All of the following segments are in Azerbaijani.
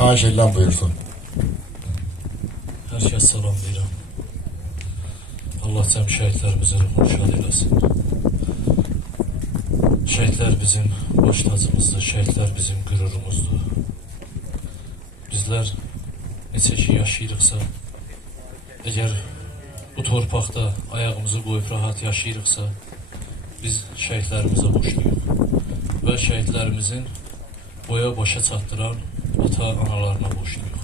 Xahiş edirəm, buyursun. Hər kəs salam deyirəm. Allah cəm şəhidlərimizin ruhunu şad eləsin. Şəhidlər bizim baş tacımızdır, şəhidlər bizim qürurumuzdur. Bizlər neçə ki yaşayırıqsa, əgər bu torpaqda ayağımızı qoyub rahat yaşayırıqsa, biz şəhidlərimizə borcluyuq və şəhidlərimizin boya başa çatdıran ata-analarına borcluyuq.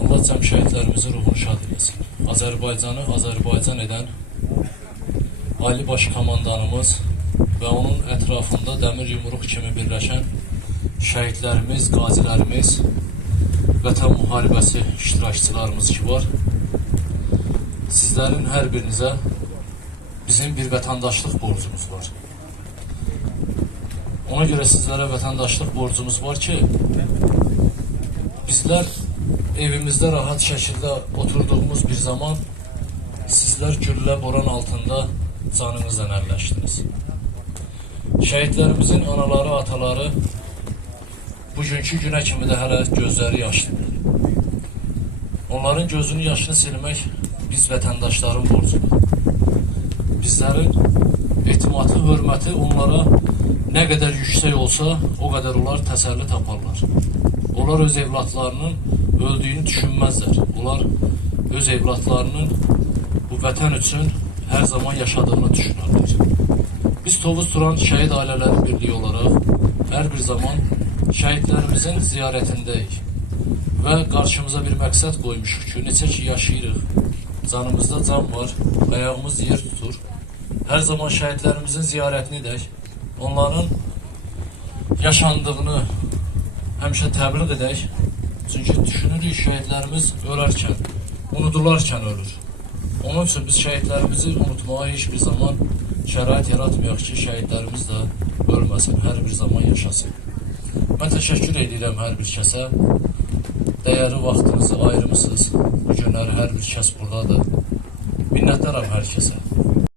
Allah cəm şəhidlərimizin ruhunu şad eləsin. Azərbaycanı Azərbaycan edən Ali Baş Komandanımız və onun ətrafında dəmir yumruq kimi birləşən şəhidlərimiz, qazilərimiz, vətən müharibəsi iştirakçılarımız ki var. Sizlərin hər birinizə bizim bir vətəndaşlıq borcumuz var. Ona görə sizlərə vətəndaşlıq borcumuz var ki, bizlər evimizdə rahat şəkildə oturduğumuz bir zaman sizlər güllə boran altında canınızla əlləşdiniz. Şəhidlərimizin anaları, ataları bugünkü günə kimi də hələ gözləri yaşlıdır. Onların gözünün yaşını silmək biz vətəndaşların borcudur. Bizlərin etimatı, hörməti onlara nə qədər yüksək olsa, o qədər onlar təsəlli taparlar. Onlar öz evlatlarının öldüyünü düşünməzlər. Onlar öz evlatlarının bu vətən üçün hər zaman yaşadığını düşünürlər. Biz Tovuz Turan Şəhid Ailələri Birliyi olaraq hər bir zaman şəhidlərimizin ziyarətindəyik və qarşımıza bir məqsəd qoymuşuq ki, neçə ki yaşayırıq, canımızda can var, ayağımız yer tutur. Hər zaman şəhidlərimizin ziyarətini edək, onların yaşandığını həmişə təbliğ edək. Çünki düşünürük şəhidlərimiz ölərkən, unudularkən ölür. Onun üçün biz şəhidlərimizi unutmağa heç bir zaman şərait yaratmayaq ki, şəhidlərimiz də ölməsin, hər bir zaman yaşasın. Mən təşəkkür edirəm hər bir kəsə. Dəyərli vaxtınızı ayırmışsınız. Bu günləri hər bir kəs buradadır. Minnətdaram hər kəsə.